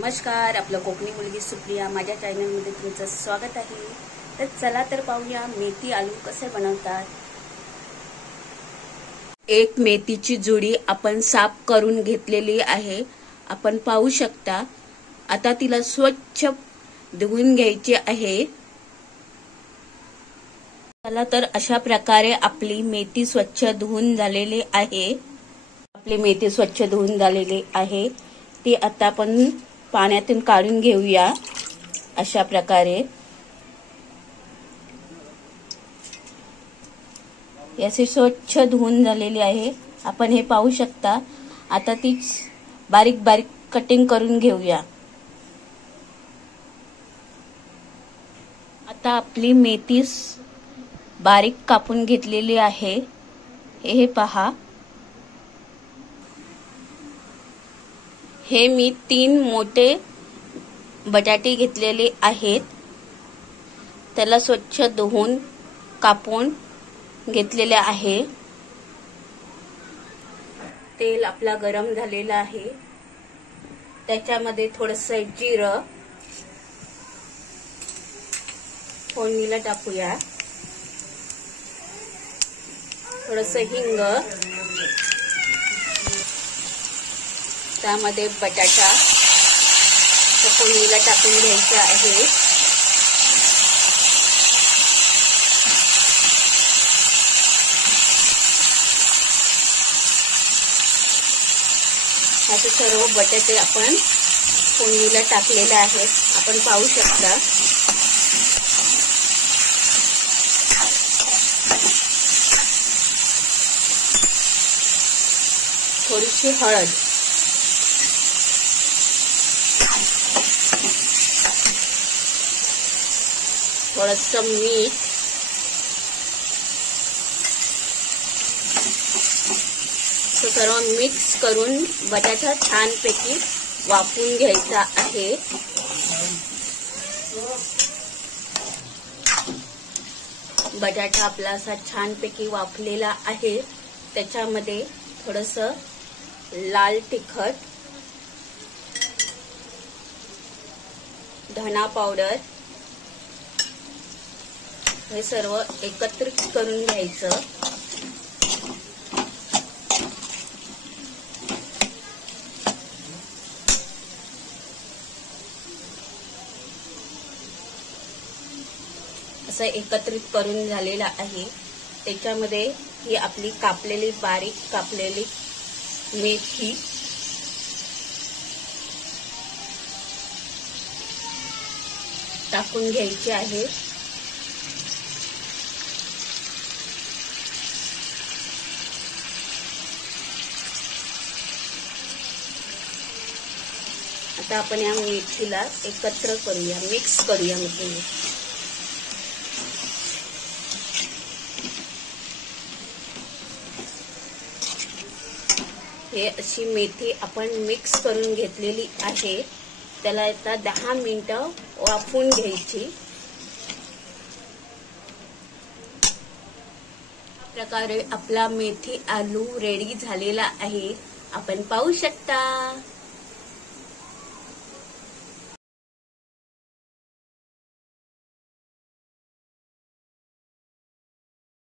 नमस्कार, आपलं कोकणी मुलगी सुप्रिया माझ्या चॅनलमध्ये तुमचं स्वागत आहे। तर चला तर पाहूया मेथी आलू कसे बनवतात। एक मेथीची जुडी आपण साफ करून घेतलेली आहे, आपण पाहू शकता। आता तिला स्वच्छ धुवून घ्यायची आहे। चला तर अशा प्रकारे आपली मेथी स्वच्छ धुवून झालेली आहे। आपली मेथी स्वच्छ धुवून झालेली आहे, ती आता आपण पाण्यातून काढून घेऊया। अशा प्रकारे याचे स्वच्छ धुवून झालेली आहे, आपण हे पाहू शकता। आता ती बारीक बारीक कटिंग करून घेऊया। आता आपली मेथी बारीक कापून घेतलेली आहे, हे पहा। हे मी 3 मोठे बटाटे घेतलेले आहेत, त्याला स्वच्छ धुवून कापून घेतलेले आहे। तेल आपला गरम झालेला आहे, त्याच्यामध्ये थोडंसं जिरं फोडणीला टाकूया, थोडंसं हिंग, त्यामध्ये बटाटा फोडणीला टाकून घ्यायचा आहे। असे सर्व बटाटे आपण फोडणीला टाकलेले आहेत, आपण पाहू शकता। थोडीशी हळद, थोडंसं मीठ, सर्व मिक्स करून बटाटा छानपैकी वाफवून घ्यायचा आहे। बटाटा आपला असा छानपैकी वाफलेला आहे, त्याच्यामध्ये थोडंसं लाल तिखट, धना पावडर हे सर्व एकत्रित करून घ्यायचं। असं एकत्रित करून झालेला आहे, त्याच्यामध्ये ही आपली कापलेली बारीक कापलेली मेथी टाकून घ्यायची आहे। आता आपण या मेथीला एकत्र करूया, मिक्स करूया मेथीला। हे अशी मेथी आपण मिक्स करून घेतलेली आहे, त्याला आता 10 मिनिटं वाफवून घ्यायची। प्रकारे आपला मेथी आलू रेडी झालेला आहे, आपण पाहू शकता।